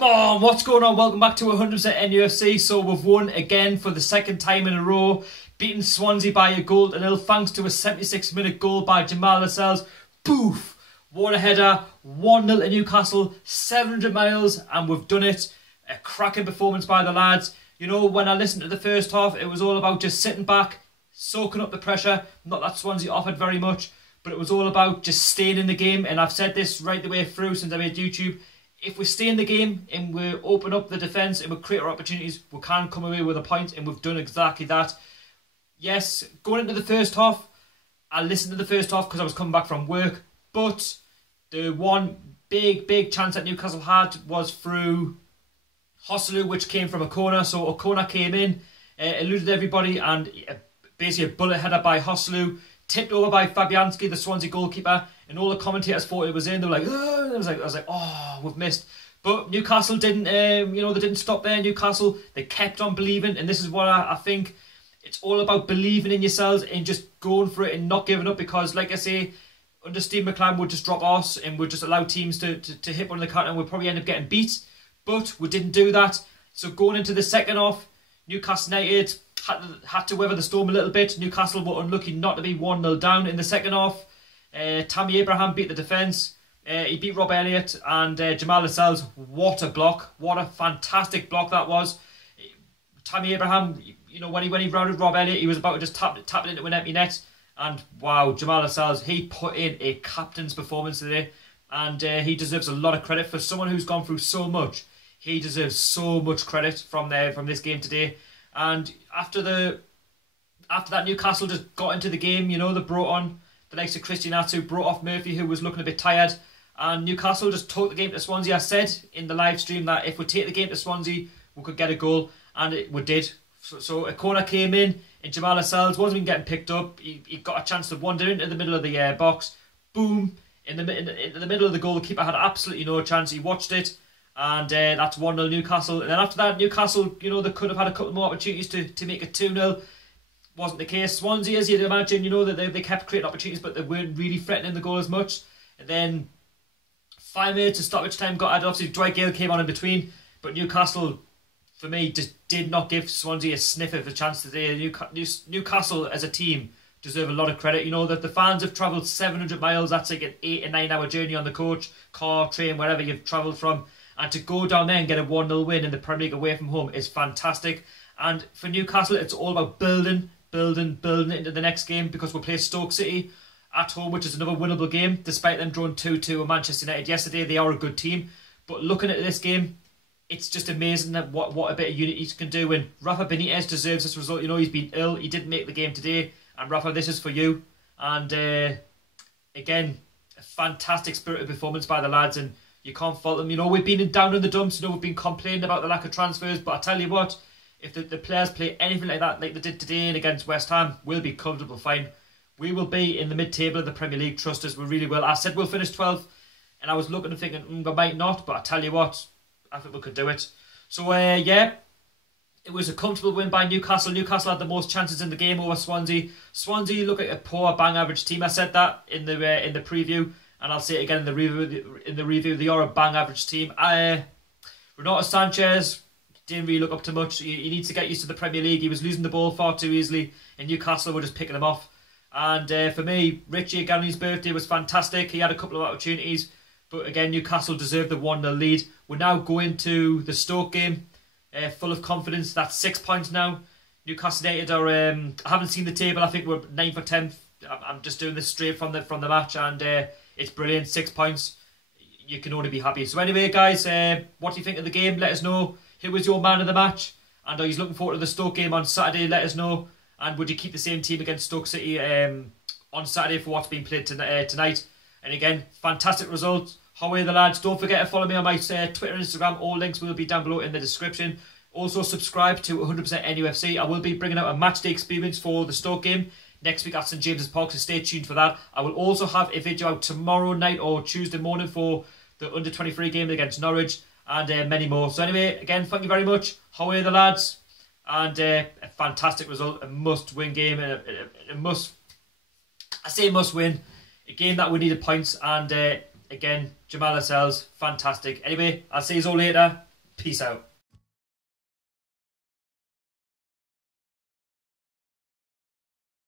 Come on, what's going on? Welcome back to 100% NUFC. So we've won again for the second time in a row, beating Swansea by a goal to nil thanks to a 76-minute goal by Jamaal Lascelles. Boof! What a header. 1-0 to Newcastle, 700 miles, and we've done it. A cracking performance by the lads. You know, when I listened to the first half, it was all about just sitting back, soaking up the pressure. Not that Swansea offered very much, but it was all about just staying in the game. And I've said this right the way through since I made YouTube. If we stay in the game and we open up the defence and we create our opportunities, we can come away with a point, and we've done exactly that. Yes, going into the first half, I listened to the first half because I was coming back from work, but the one big chance that Newcastle had was through Howay, which came from a corner. So a corner came in, eluded everybody, and basically a bullet header by Howay, tipped over by Fabianski, the Swansea goalkeeper, and all the commentators thought it was in. They were like, oh, I was like, oh, we've missed. But Newcastle didn't, they didn't stop there. Newcastle, they kept on believing, and this is what I think. It's all about believing in yourselves and just going for it and not giving up, because, like I say, under Steve McClaren would just drop us and would just allow teams to hit one of the counter, and we'd probably end up getting beat. But we didn't do that. So going into the second half, Newcastle United had to weather the storm a little bit. Newcastle were unlucky not to be 1-0 down in the second half. Tammy Abraham beat the defence. He beat Rob Elliott, and Jamaal Lascelles, what a block. What a fantastic block that was. Tammy Abraham, you know, when he rounded Rob Elliott, he was about to just tap it into an empty net. And wow, Jamaal Lascelles, he put in a captain's performance today. And he deserves a lot of credit for someone who's gone through so much. He deserves so much credit from this game today. And after that, Newcastle just got into the game. You know, they brought on the likes of Christian Atsu, brought off Murphy, who was looking a bit tired. And Newcastle just took the game to Swansea. I said in the live stream that if we take the game to Swansea, we could get a goal. And we did. So a corner came in, and Jamaal Lascelles wasn't even getting picked up. He got a chance to wander into the middle of the box. Boom. In the middle of the goal, the keeper had absolutely no chance. He watched it. And that's 1-0 Newcastle. And then after that, Newcastle, you know, they could have had a couple more opportunities to make it 2-0. Wasn't the case. Swansea, as you'd imagine, you know, that they kept creating opportunities, but they weren't really threatening the goal as much. And then 5 minutes of stoppage time got added. Obviously, Dwight Gale came on in between. But Newcastle, for me, just did not give Swansea a sniff of a chance today. Newcastle, as a team, deserve a lot of credit. You know, that the fans have travelled 700 miles. That's like an 8 or 9 hour journey on the coach, car, train, wherever you've travelled from. And to go down there and get a 1-0 win in the Premier League away from home is fantastic. And for Newcastle, it's all about building into the next game, because we'll play Stoke City at home, which is another winnable game, despite them drawing 2-2 with Manchester United yesterday. They are a good team. But looking at this game, it's just amazing that what a bit of unity can do. And Rafa Benitez deserves this result. You know, he's been ill. He didn't make the game today. And Rafa, this is for you. And again, a fantastic spirited performance by the lads, and you can't fault them. You know, we've been down in the dumps. You know, we've been complaining about the lack of transfers. But I tell you what, if the players play anything like that, like they did today and against West Ham, we'll be comfortable fine. We will be in the mid-table of the Premier League. Trust us, we really will. I said we'll finish 12th, and I was looking and thinking, we might not. But I tell you what, I think we could do it. So, yeah, it was a comfortable win by Newcastle. Newcastle had the most chances in the game over Swansea. Swansea look like a poor, bang-average team. I said that in the preview. And I'll say it again in the review. They are a bang-average team. Renato Sanchez didn't really look up to much. He needs to get used to the Premier League. He was losing the ball far too easily, and Newcastle were just picking him off. And for me, Richie Agani's birthday was fantastic. He had a couple of opportunities, but again, Newcastle deserved the 1-0 lead. We're now going to the Stoke game, full of confidence. That's 6 points now. Newcastle United are. I haven't seen the table. I think we're 9th or 10th. I'm just doing this straight from the match, and it's brilliant. 6 points. You can only be happy. So anyway, guys, what do you think of the game? Let us know. Who was your man of the match? And are you looking forward to the Stoke game on Saturday? Let us know. And would you keep the same team against Stoke City on Saturday for what's being played tonight? And again, fantastic results. Howay The Lads. Don't forget to follow me on my Twitter and Instagram. All links will be down below in the description. Also, subscribe to 100% NUFC. I will be bringing out a match day experience for the Stoke game next week at St James's Park, so stay tuned for that. I will also have a video out tomorrow night or Tuesday morning for the under-23 game against Norwich, and many more. So anyway, again, thank you very much. Howay The Lads. And a fantastic result, a must-win game, a must win, a game that we needed points, and again, Jamaal Lascelles, fantastic. Anyway, I'll see you all later. Peace out.